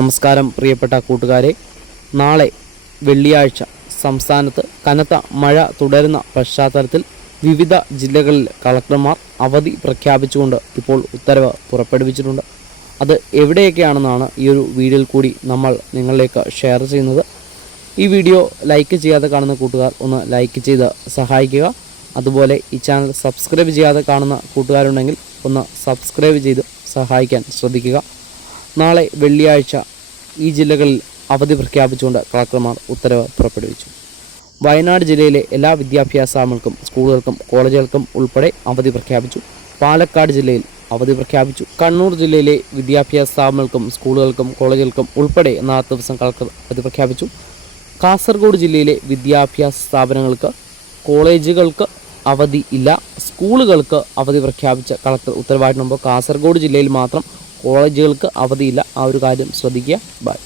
നമസ്കാരം പ്രിയപ്പെട്ട കൂട്ടുകാരെ. നാളെ വെള്ളിയാഴ്ച സംസ്ഥാനത്ത് കനത്ത മഴ തുടരുന്ന പശ്ചാത്തലത്തിൽ വിവിധ ജില്ലകളിൽ കളക്ടർമാർ അവധി പ്രഖ്യാപിച്ചുകൊണ്ട് ഇപ്പോൾ ഉത്തരവ് പുറപ്പെടുവിച്ചിട്ടുണ്ട്. അത് എവിടെയൊക്കെയാണെന്നാണ് ഈ ഒരു വീഡിയോയിൽ കൂടി നമ്മൾ നിങ്ങളിലേക്ക് ഷെയർ ചെയ്യുന്നത്. ഈ വീഡിയോ ലൈക്ക് ചെയ്യാതെ കാണുന്ന കൂട്ടുകാർ ഒന്ന് ലൈക്ക് ചെയ്ത് സഹായിക്കുക. അതുപോലെ ഈ ചാനൽ സബ്സ്ക്രൈബ് ചെയ്യാതെ കാണുന്ന കൂട്ടുകാരുണ്ടെങ്കിൽ ഒന്ന് സബ്സ്ക്രൈബ് ചെയ്ത് സഹായിക്കാൻ ശ്രദ്ധിക്കുക. നാളെ വെള്ളിയാഴ്ച ഈ ജില്ലകളിൽ അവധി പ്രഖ്യാപിച്ചുകൊണ്ട് കളക്ടർമാർ ഉത്തരവ് പുറപ്പെടുവിച്ചു. വയനാട് ജില്ലയിലെ എല്ലാ വിദ്യാഭ്യാസ സ്ഥാപനങ്ങൾക്കും സ്കൂളുകൾക്കും കോളേജുകൾക്കും ഉൾപ്പെടെ അവധി പ്രഖ്യാപിച്ചു. പാലക്കാട് ജില്ലയിൽ അവധി പ്രഖ്യാപിച്ചു. കണ്ണൂർ ജില്ലയിലെ വിദ്യാഭ്യാസ സ്ഥാപനങ്ങൾക്കും സ്കൂളുകൾക്കും കോളേജുകൾക്കും ഉൾപ്പെടെ നാളത്തെ ദിവസം കളക്ടർ അവധി പ്രഖ്യാപിച്ചു. കാസർഗോഡ് ജില്ലയിലെ വിദ്യാഭ്യാസ സ്ഥാപനങ്ങൾക്ക് കോളേജുകൾക്ക് അവധി ഇല്ല. സ്കൂളുകൾക്ക് അവധി പ്രഖ്യാപിച്ച കളക്ടർ ഉത്തരവായിട്ട് കാസർഗോഡ് ജില്ലയിൽ മാത്രം കോളേജുകൾക്ക് അവധിയില്ല. ആ ഒരു കാര്യം ശ്രദ്ധിക്കുക. ബൈ